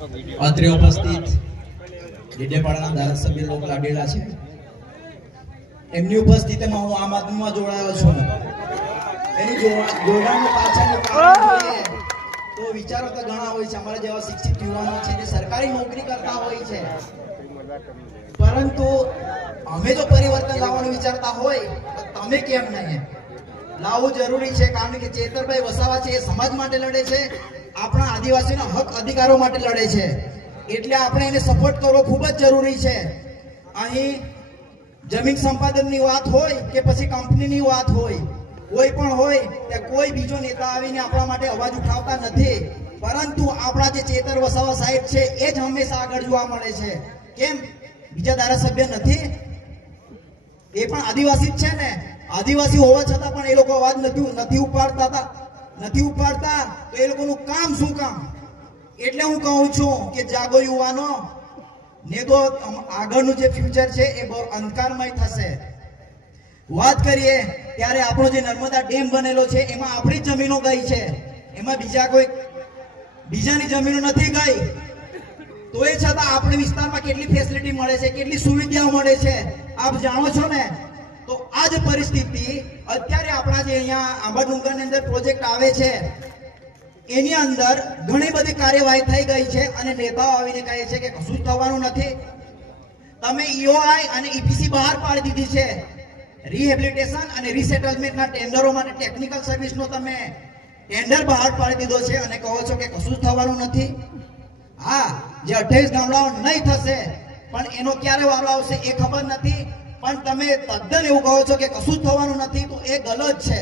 અત્રે ઉપસ્થિત ડેડિયાપાડાના ધારાસભ્ય લોક લાડેલા છે, એમની ઉપસ્થિતિમાં હું આમ આદમીમાં જોડાયો છું. એની જોડાણનું પાછળનું કારણ જોઈએ તો વિચારો તો ઘણા હોય છે. અમારા જેવા શિક્ષિત યુવાનો છે જે સરકારી નોકરી કરતા હોય છે, પરંતુ અમે જો પરિવર્તન લાવવાનું વિચારતા હોય તો તમે કેમ નહીં લાવવું જરૂરી છે. કારણ કે ચેતરભાઈ વસાવા છે એ સમાજ માટે લડે છે, આપણા આદિવાસીના હક અધિકારો માટે લડે છે, એટલે આપણે એને સપોર્ટ કરવો ખૂબ જ જરૂરી છે. અહીં જમીન સંપાદનની વાત હોય કે પછી કંપનીની વાત હોય, કોઈ પણ હોય ત્યાં કોઈ બીજો નેતા આવીને આપણા માટે અવાજ ઉઠાવતા નથી, પરંતુ આપણા જે ચેતર વસાવા સાહેબ છે એ જ હંમેશા આગળ જોવા મળે છે. કેમ બીજા ધારાસભ્ય નથી? એ પણ આદિવાસી જ છે ને. આદિવાસી હોવા છતાં પણ એ લોકો અવાજ નથી ઉપાડતા તો એ લોકોનું કામ શું કામ? એટલે હું કહું છું કે જાગો યુવાનો, ને તો આગળનું જે ફ્યુચર છે એ બહુ અંધકારમય થશે. વાત કરીએ ત્યારે આપણો જે નર્મદા ડેમ બનેલો છે એમાં આપણી જમીનો ગઈ છે, એમાં બીજાની જમીનો નથી ગઈ. તો એ છતાં આપણે વિસ્તારમાં કેટલી ફેસિલિટી મળે છે, કેટલી સુવિધાઓ મળે છે આપ જાણો છો ને. તો આ જ પરિસ્થિતિ અત્યારે આપણા જે અહીંયા આંબાડુંગરની અંદર પ્રોજેક્ટ આવે છે એની અંદર ઘણી બધી કાર્યવાહી થઈ ગઈ છે અને નેતાઓ આવીને કહે છે કે કશું જ થવાનું નથી. તમે ઈઓઆઈ અને ઈપીસી બહાર પાડી દીધી છે, રિહેબિલિટેશન અને રીસેટલમેન્ટના ટેન્ડરો માટે ટેકનિકલ સર્વિસનો તમે ટેન્ડર બહાર પાડી દીધો છે અને કહો છો કે કશું જ થવાનું નથી. હા, જે 28 ગામડાઓ નહીં થશે પણ એનો ક્યારે વારો આવશે એ ખબર નથી, પણ તમે તદ્દન એવું કહો છો કે કશું જ થવાનું નથી, તો એ ગલત છે.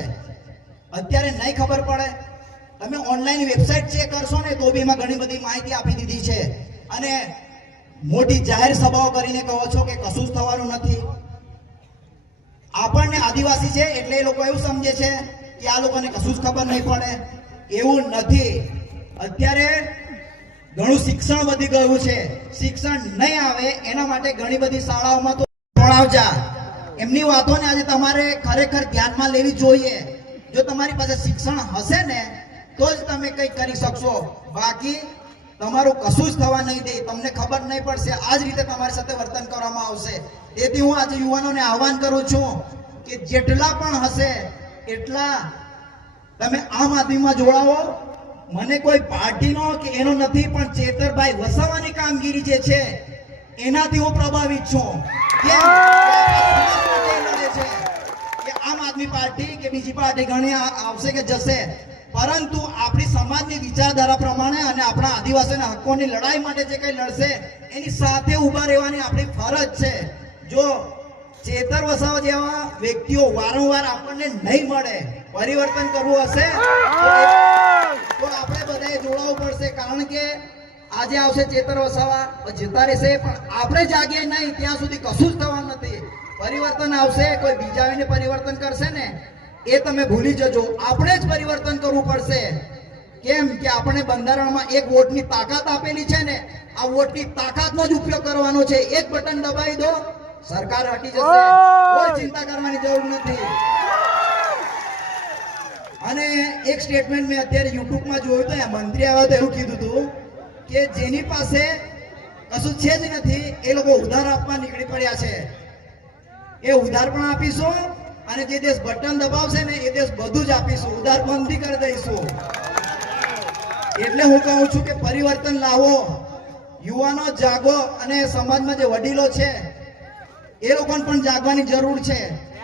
અત્યારે નહીં ખબર પડે? તમે ઓનલાઈન વેબસાઇટ ચેક કરશો ને તો બી એમાં ઘણી બધી માહિતી આપી દીધી છે, અને મોટી જાહેર સભાઓ કરીને કહો છો કે કશું જ થવાનું નથી. આપણને આદિવાસી છે એટલે એ લોકો એવું સમજે છે કે આ લોકોને કશું જ ખબર નહીં પડે. એવું નથી. અત્યારે ઘણું શિક્ષણ વધી ગયું છે. શિક્ષણ નહીં આવે એના માટે ઘણી બધી શાળાઓમાં તો ભણાવજા. એમની વાતોને આજે તમારે ખરેખર ધ્યાનમાં લેવી જોઈએ. જો તમારી પાસે શિક્ષણ હશે ને તો જ તમે કંઈક કરી શકશો, બાકી તમારું કશું જ થવા નહીં દે. તમને ખબર નહીં પડશે, આ જ રીતે તમારી સાથે વર્તન કરવામાં આવશે. તેથી હું આજે યુવાનોને આહવાન કરું છું કે જેટલા પણ હશે એટલા તમે આમ આદમીમાં જોડાવો. મને કોઈ પાર્ટીનો કે એનો નથી, પણ ચેતરભાઈ વસાવાની કામગીરી જે છે એનાથી હું પ્રભાવિત છું. કે આમ આદમી પાર્ટી કે બીજી પાર્ટી ઘણી આવશે કે જશે, પરંતુ આપણી સમાજની વિચારધારા પ્રમાણે અને આપણા આદિવાસીના હકોની લડાઈ માટે જે કંઈ લડશે એની સાથે ઊભા રહેવાની આપણી ફરજ છે. જો ચેતર વસાવા જેવા વ્યક્તિઓ વારંવાર આપણને નહીં મળે, પરિવર્તન કરવું હશે તો આપણે બધાએ જોડાવવું પડશે. કારણ કે આજે આવશે ચેતર વસાવા, જતા રહેશે, પણ આપણે જાગીએ નહીં ત્યાં સુધી કશું જ થવાનું નથી. પરિવર્તન આવશે, કોઈ બીજા આવીને પરિવર્તન કરશે ને એ તમે ભૂલી જજો. આપણે જ પરિવર્તન કરવું પડશે. કેમ કે આપણે બંધારણમાં એક વોટની તાકાત આપેલી છે ને, આ વોટની તાકાતનો જ ઉપયોગ કરવાનો છે. એક બટન દબાવી દો, સરકાર હટી જશે, કોઈ ચિંતા કરવાની જરૂર નથી. અને એક સ્ટેટમેન્ટ મેં અત્યારે યુટ્યુબમાં જોયું હતું, મંત્રી આવ્યા તો એવું કીધું હતું કે જેની પાસે કશું છે જ નથી એ લોકો ઉધાર આપવા નીકળી પડ્યા છે. એ ઉધાર પણ આપીશું અને જે દેશ બટન દબાવશે ને એ દેશ બધું જ આપીશું, ઉધાર બંધી કરી દઈશું. એટલે હું કહું છું કે પરિવર્તન લાવો, યુવાનો જાગો, અને સમાજમાં જે વડીલો છે એ લોકોને પણ જાગવાની જરૂર છે.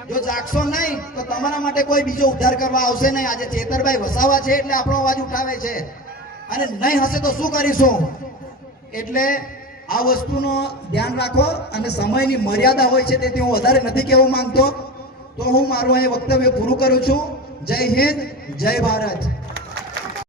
જો જાગશો નહીં તો તમારા માટે કોઈ બીજો ઉદ્ધાર કરવા આવશે નહીં. આજે ચેતરભાઈ વસાવા છે એટલે આપણો અવાજ ઉઠાવે છે, અને નહીં હશે તો શું કરીશું? એટલે આ વસ્તુનો ધ્યાન રાખો, અને સમયની મર્યાદા હોય છે તેથી હું વધારે નથી કહેવા માંગતો. તો હું મારું અહીં વક્તવ્ય પૂરું કરું છું. જય હિન્દ, જય ભારત.